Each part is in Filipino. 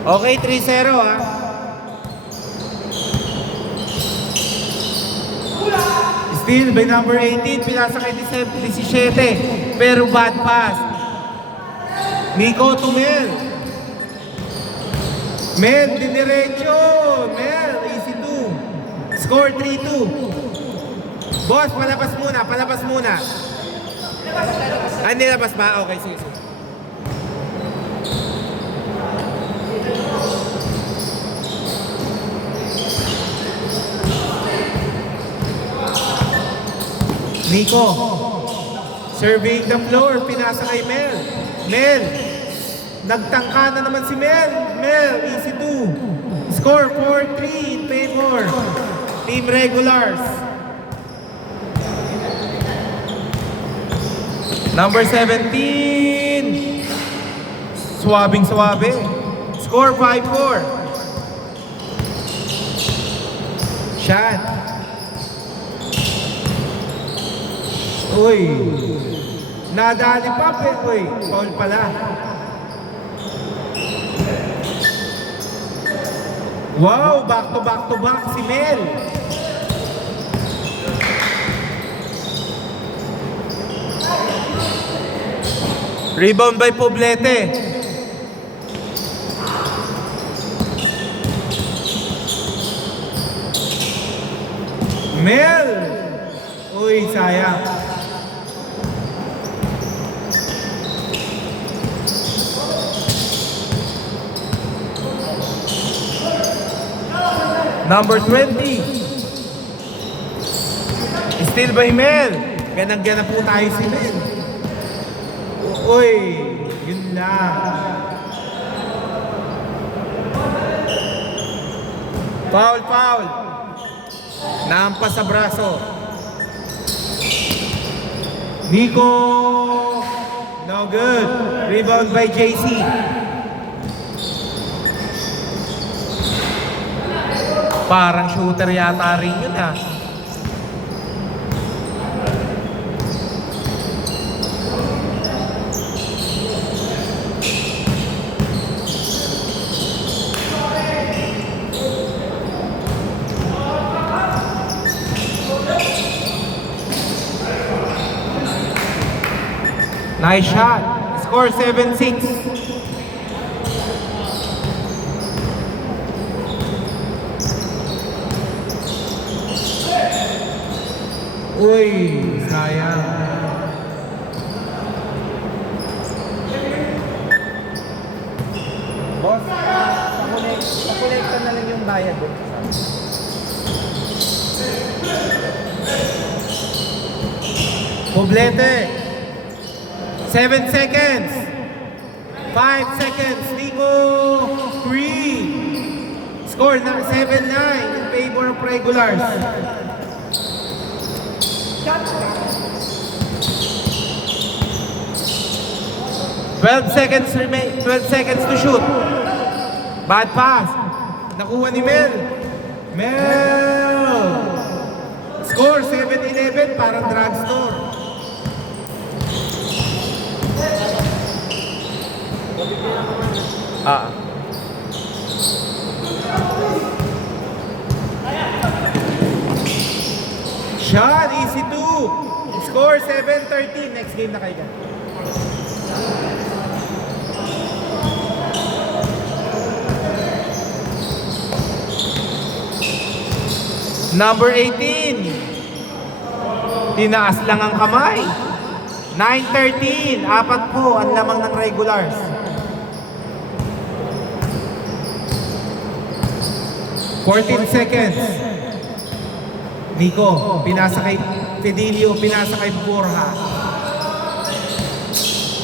Okay, 3-0 ha. Still by number 18, pinasa kay 17, pero bad pass. Nico to Mel. Mel, diniretso. Mel, easy 2. Score 3-2. Boss, palabas muna, palabas muna. Ah, nilabas ba? Okay, sige, sige. Nico, surveying the floor, pinasa kay Mel. Mel, nagtangka na naman si Mel. Mel, easy 2. Score 4-3 in favor. Team Regulars. Number 17. Swabing swabe. Score 5-4. Shot. Uy. Nadali pa, uy. Foul pala. Wow, back to back si Mel. Rebound by Poblete. Mel. Uy, sayang. Number 20. Still by Mel. Ganang-gana po tayo si Mel. Uy, yun lang. Foul, foul. Naampas sa braso. Nico. No good. Rebound by JC. Parang shooter yata rin yun ah. Nice shot. Score 7-6. Uy, sayang. Boss, pakulekta na lang yung bayad doon. Poblete. 7 seconds. 5 seconds. Nico. 3. Score na 7-9 in favor of Regulars. 12 seconds remain. 12 seconds to shoot. Bad pass. Nakuha ni Mel. Mel. Score 7-11. Parang drugstore. Shot, easy 2. Score 7-13. Next game na kayo dyan. Number 18. Tinaas lang ang kamay. 9-13. Apat po ang lamang ng Regulars. $14 seconds. Nico, pinasa kay Fidelio, pinasa kay Borja.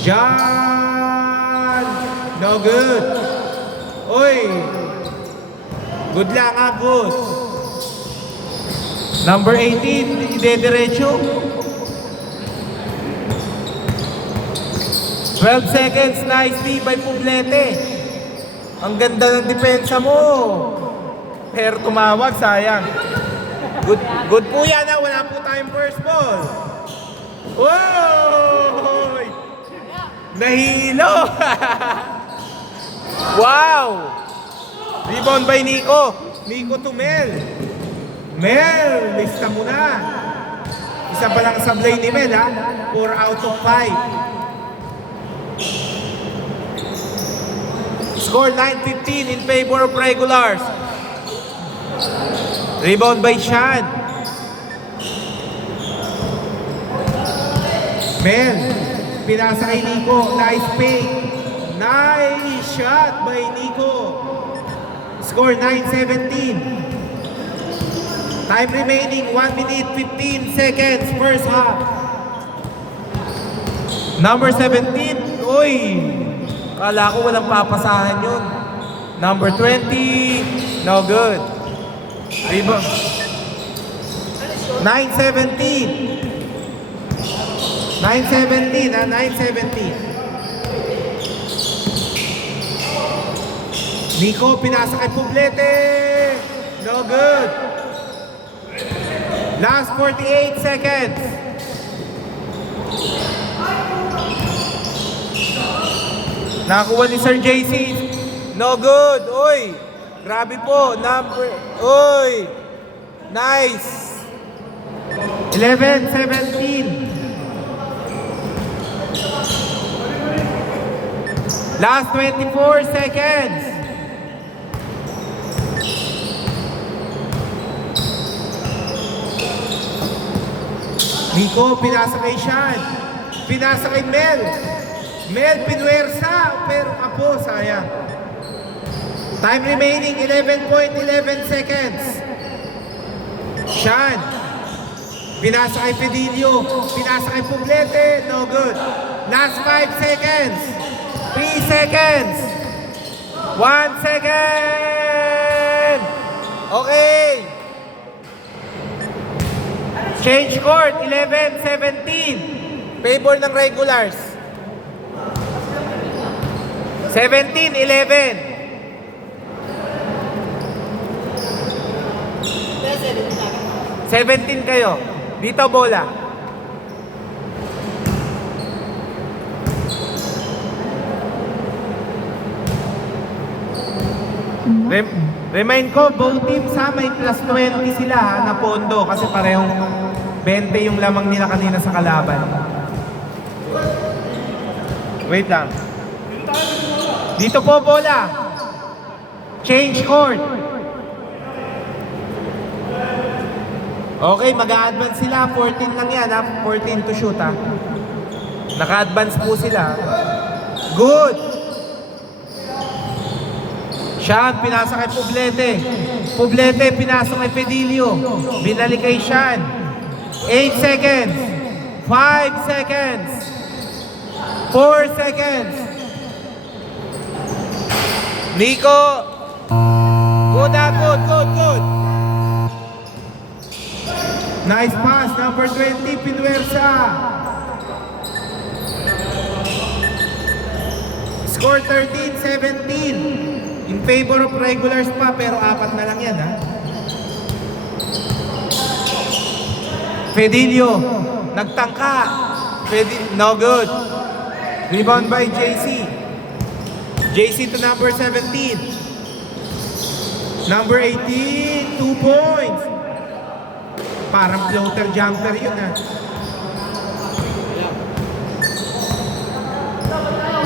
John! No good. Uy! Good lang ha, good. Number 18, idediretso. 12 seconds, nicely by Poblete. Ang ganda ng depensa mo. Pero tumawag, sayang. Good po yan ha, wala po tayong first ball. Wow! Nahilo! Wow! Rebound by Nico. Nico to Mel. Mel, lista mo na. Isa pa lang sablay ni Mel, ha? 4 out of 5. Score 9-15 in favor of Regulars. Rebound by Sean. Mel, pinasa kay Nico. Nice fake. Nice shot by Nico. Score 9-17. Time remaining 1 minute 15 seconds first half. Number 17. Uy, kala ko walang papasahan yun. Number 20. No good. Rebound. 9-17. 9-17, 9-17. Nico, pinasa kay Poblete. No good. Last 48 seconds. Nakakuha ni Sir JC. No good. Uy, grabe po. Uy, nice. 11-17. Last 24 seconds. Nico, pinasa kay Sean. Pinasa kay Mel. Mel, pinuwersa. Pero apo, sayang. Time remaining, 11.11 seconds. Sean. Pinasa kay Pedilio. Pinasa kay Poblete. No good. Last 5 seconds. 3 seconds. 1 second. Okay. Change court, 11-17. Favor ng Regulars. 17-11. Seventeen kayo. Dito bola. Remind ko, both teams ha, may plus 20 sila ha, na pondo kasi parehong 20 yung lamang nila kanina sa kalaban. Wait lang. Dito po bola. Change court. Okay, mag-a-advance sila. 14 lang yan ha. 14 to shoot ha. Naka-advance po sila. Good. Sean, pinasa kay Poblete. Poblete, pinasa kay Pedilio. Binalik kay Sean. 8 seconds. 5 seconds. 4 seconds. Nico. Good. Nice pass. Number 20, Pinuersa. Score 13-17. In favor of Regulars pa, pero 4 na lang yan, ha? Pedilio, nagtangka. No good. Rebound by JC. JC to number 17. Number 18, 2 points. Parang floater jumper yun, ha?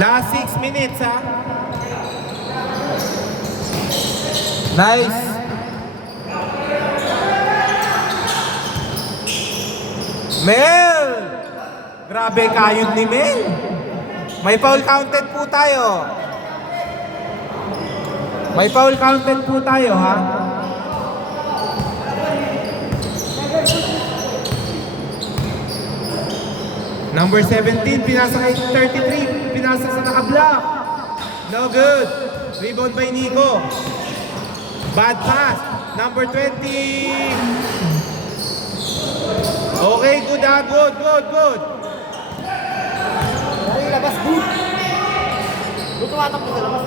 Last 6 minutes, ha? Nice. Mel! Grabe kayod ni Mel. May foul counted po tayo. May foul counted po tayo, ha? Number 17, pinasa kay 33. Pinasa sa naka-block. No good. Rebound by Nico. Bad pass. Number 20. Okay, good. Okay, labas, good. Good, tumatak mo sa labas.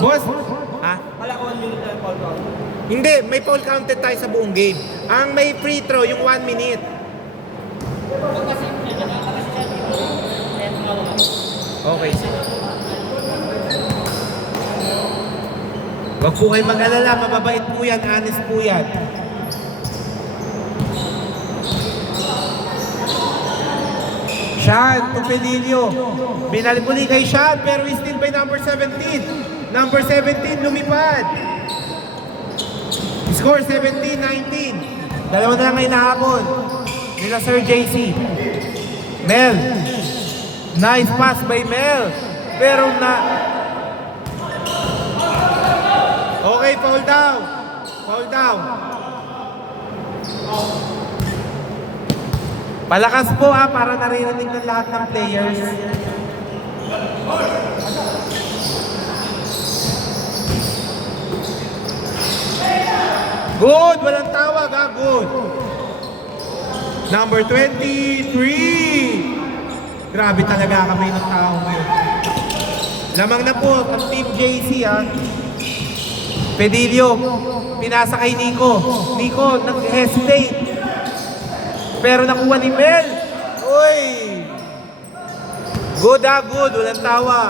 Boss, Ha? Wala ko 1 minute na foul count. Hindi, may foul counted tayo sa buong game. Ang may free throw, yung 1 minute. Okay. Huwag po kayo mag-alala, mababait po yan, honest po yan. Sean Tupedillo. Binalik muli kay Sean, pero still by number 17. Number 17, lumipad. Score 17-19. Dalawa na lang ngayon nahapon. Nila Sir JC. Mel. Nice pass by Mel. Pero na... Okay, foul down. Foul down. Palakas po para naririnig ng lahat ng players. Good! Walang tawag good. Number 23. Grabe talaga kami ng tao ngayon. Lamang na po ang Team JC Pedillo, pinasa kay Nico. Nico, nag-hesitate. Pero nakuha ni Mel. Uy! Good good. Walang tawa.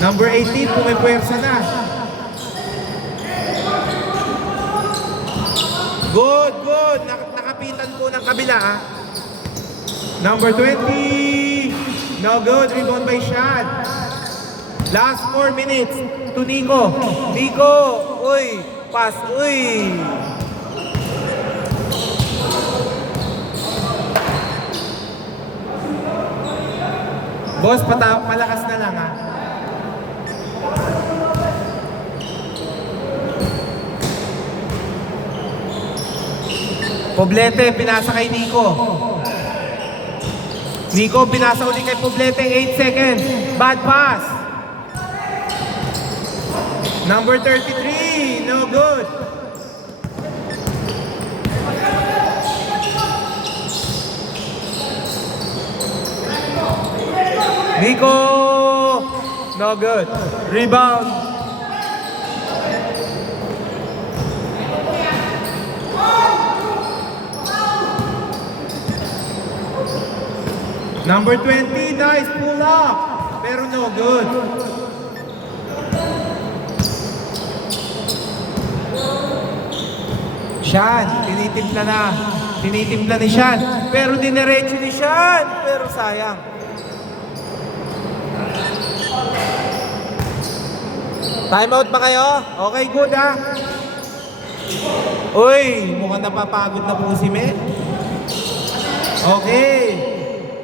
Number 18, pumipuwersa na. Good. Nakapitan po ng kabila Number 20. No good. Rebound by Sean. Last 4 minutes to Nico. Nico. Uy. Pass. Uy. Boss, palakas na lang Poblete, pinasa kay Nico. Nico, pinasa ulit kay Poblete, 8 seconds. Bad pass. Number 33, no good. Nico, no good. Rebound. Number 20, nice pull up. Pero no good. Sean, tinitimpla na. Tinitimpla ni Sean. Pero diniretso ni Sean. Pero sayang. Time out ba kayo? Okay, good Uy, mukhang napapagod na po si Mel. Okay.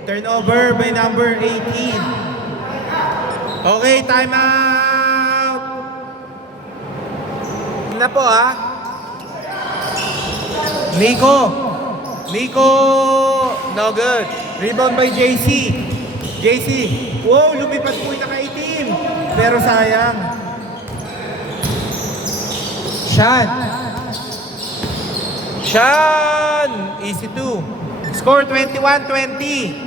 Turnover by number 18. Okay, time out. Na po Nico. No good. Rebound by JC. Wow, lumipad po yung naka-itim. Pero sayang. Sean. Easy 2. Score 21-20.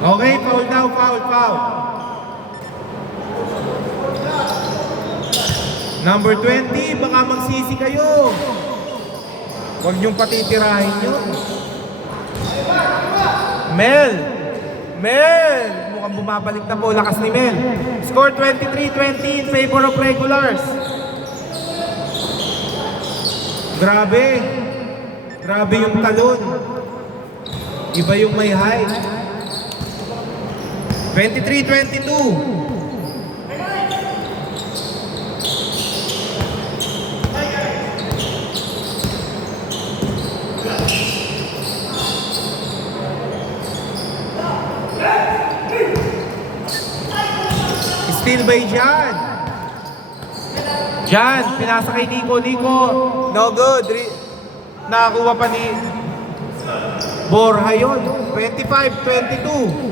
Okay, foul now, foul. Number 20, baka magsisi kayo. Huwag niyong patitirahin yun. Mel! Mukhang bumabalik na po, lakas ni Mel. Score 23-20 in favor of regulars. Grabe yung talon. Iba yung may height. 23-22. Still by Jan, pinasa kay Nico. No good. Nakakuha pa ni Borja yun. 25-22.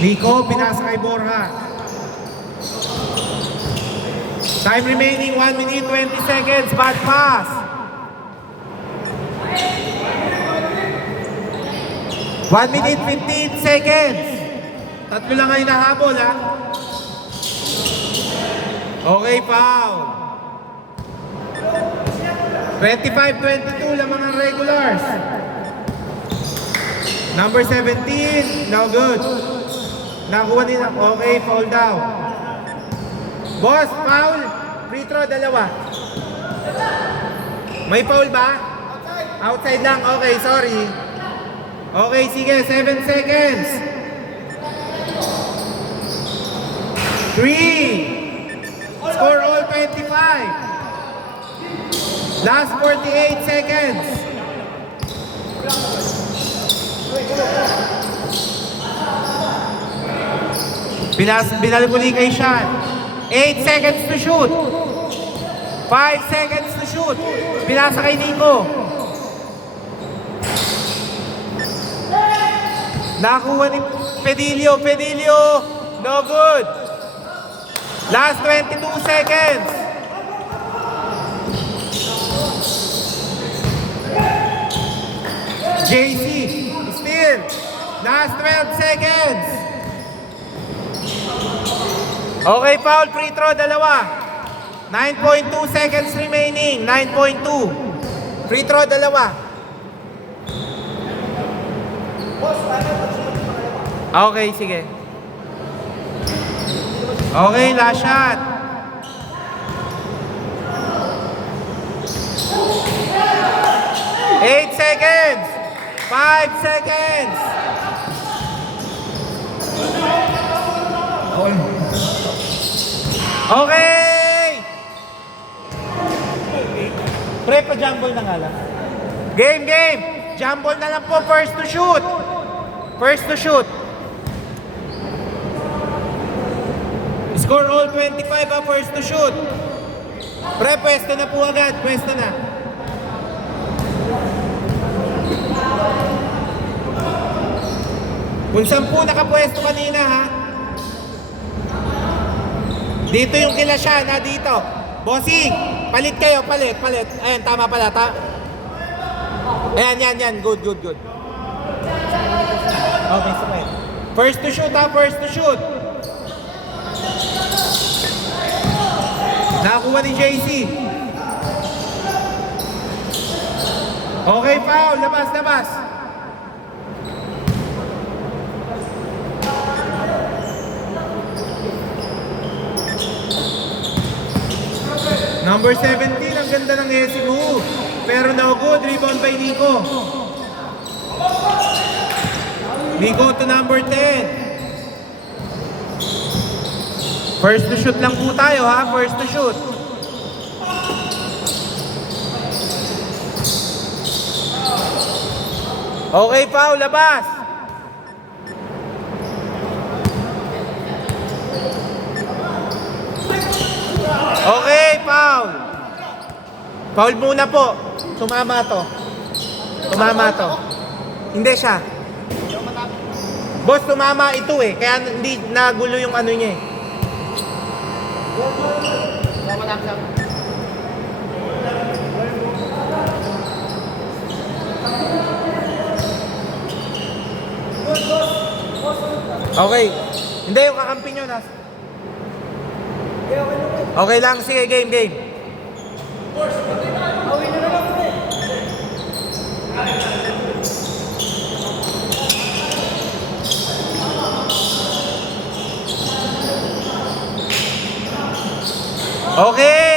Nico, pinasa kay Borja. Time remaining 1 minute 20 seconds. Bad pass. 1 minute 15 seconds. Tatlo lang kayo nahabol, ha? Okay, foul. 25-22 lang mga regulars. Number 17, no good. Nakuha nila. Okay, foul daw. Boss, foul. Free throw, dalawa. May foul ba? Outside lang. Okay, sorry. Okay, sige. 7 seconds. 3. Score all 25. Last 48 seconds. Binalibuli kay Sean. 8 seconds to shoot. 5 seconds to shoot. Pinasa kay Nico. Nakuha ni Pedilio. Pedilio, no good. Last 22 seconds. JC, still. Last 12 seconds. Okay, foul, free throw, dalawa. 9.2 seconds remaining. 9.2. Free throw, dalawa. Okay, sige. Okay, last shot. 8 seconds. 5 seconds. Okay! Pre, pa-jumble na nga lang. Game, game! Jumble na lang po, first to shoot. First to shoot. Score all 25 first to shoot. Pre, pwesto na po agad, pwesto na. Kung 10 nakapwesto kanina, ha? Dito yung kila siya, na dito. Bossing, palit kayo, palit. Ayan, tama pala, Ayan, yan. Good. Okay, so first to shoot, ha? First to shoot. Nakakuha ni JC. Okay, foul. Labas. Number 17, ang ganda ng ESC move. Pero no good, rebound by Nico. Nico to number 10. First to shoot lang po tayo, ha? First to shoot. Okay, foul, labas. Okay, foul. Foul muna po. Tumama to. Hindi siya. Boss, tumama ito eh. Kaya hindi nagulo yung ano niya eh. Okay. Hindi, yung kakampi nyo nas. Okay lang, sige, game. Okay!